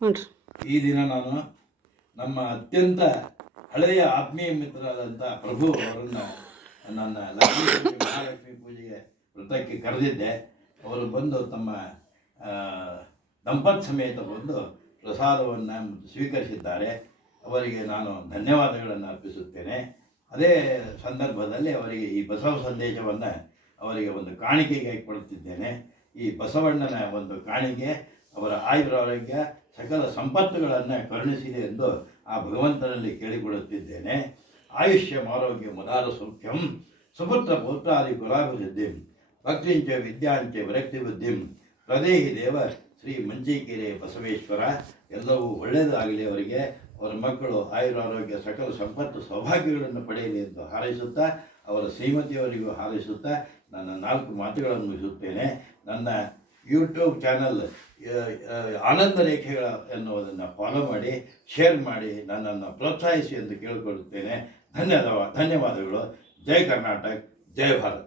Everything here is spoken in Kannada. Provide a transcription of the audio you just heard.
ಹ್ಞೂ ರೀ. ಈ ದಿನ ನಾನು ನಮ್ಮ ಅತ್ಯಂತ ಹಳೆಯ ಆತ್ಮೀಯ ಮಿತ್ರರಾದಂಥ ಪ್ರಭು ಅವರನ್ನು ನನ್ನ ಲಕ್ಷ್ಮೀ ಪೂಜೆ ಮಹಾಲಕ್ಷ್ಮಿ ಪೂಜೆಗೆ ವೃತ್ತಕ್ಕೆ ಕರೆದಿದ್ದೆ. ಅವರು ಬಂದು ತಮ್ಮ ದಂಪತ್ ಸಮೇತ ಬಂದು ಪ್ರಸಾದವನ್ನು ಸ್ವೀಕರಿಸಿದ್ದಾರೆ. ಅವರಿಗೆ ನಾನು ಧನ್ಯವಾದಗಳನ್ನು ಅರ್ಪಿಸುತ್ತೇನೆ. ಅದೇ ಸಂದರ್ಭದಲ್ಲಿ ಅವರಿಗೆ ಈ ಬಸವ ಸಂದೇಶವನ್ನು ಅವರಿಗೆ ಒಂದು ಕಾಣಿಕೆಗೆ ಕೊಡುತ್ತಿದ್ದೇನೆ. ಈ ಬಸವಣ್ಣನ ಒಂದು ಕಾಣಿಕೆ ಅವರ ಆಯುರಾರೋಗ್ಯ ಸಕಲ ಸಂಪತ್ತುಗಳನ್ನು ಕರುಣಿಸಿದೆ ಎಂದು ಆ ಭಗವಂತನಲ್ಲಿ ಕೇಳಿಕೊಳ್ಳುತ್ತಿದ್ದೇನೆ. ಆಯುಷ್ಯ ಆರೋಗ್ಯ ಮುದಾರ ಸೌಖ್ಯಂ ಸುಪುತ್ರ ಪೌತ್ರಾದಿ ಕುಲಾಭಿವೃದ್ಧಿಂ ಭಕ್ತಿಂಚ ವಿದ್ಯಾಂಚ ವಿರಕ್ತಿ ಬುದ್ಧಿಂ ಪ್ರದೇಹಿ ದೇವ ಶ್ರೀ ಮಂಚಿಕೆರೆ ಬಸವೇಶ್ವರ. ಎಲ್ಲವೂ ಒಳ್ಳೆಯದಾಗಲಿ ಅವರಿಗೆ, ಅವರ ಮಕ್ಕಳು ಆಯುರಾರೋಗ್ಯ ಸಕಲ ಸಂಪತ್ತು ಸೌಭಾಗ್ಯಗಳನ್ನು ಪಡೆಯಲಿ ಎಂದು ಹಾರೈಸುತ್ತಾ, ಅವರ ಶ್ರೀಮತಿಯವರಿಗೂ ಹಾರೈಸುತ್ತಾ ನನ್ನ 4 ಮಾತುಗಳನ್ನು ಮುಗಿಸುತ್ತೇನೆ. ನನ್ನ ಯೂಟ್ಯೂಬ್ ಚಾನಲ್ ಆನಂದ ರೇಖೆಗಳ ಎನ್ನುವುದನ್ನು ಫಾಲೋ ಮಾಡಿ, ಶೇರ್ ಮಾಡಿ, ನನ್ನನ್ನು ಪ್ರೋತ್ಸಾಹಿಸಿ ಎಂದು ಕೇಳಿಕೊಳ್ಳುತ್ತೇನೆ. ಧನ್ಯವಾದಗಳು. ಜೈ ಕರ್ನಾಟಕ, ಜೈ ಭಾರತ್.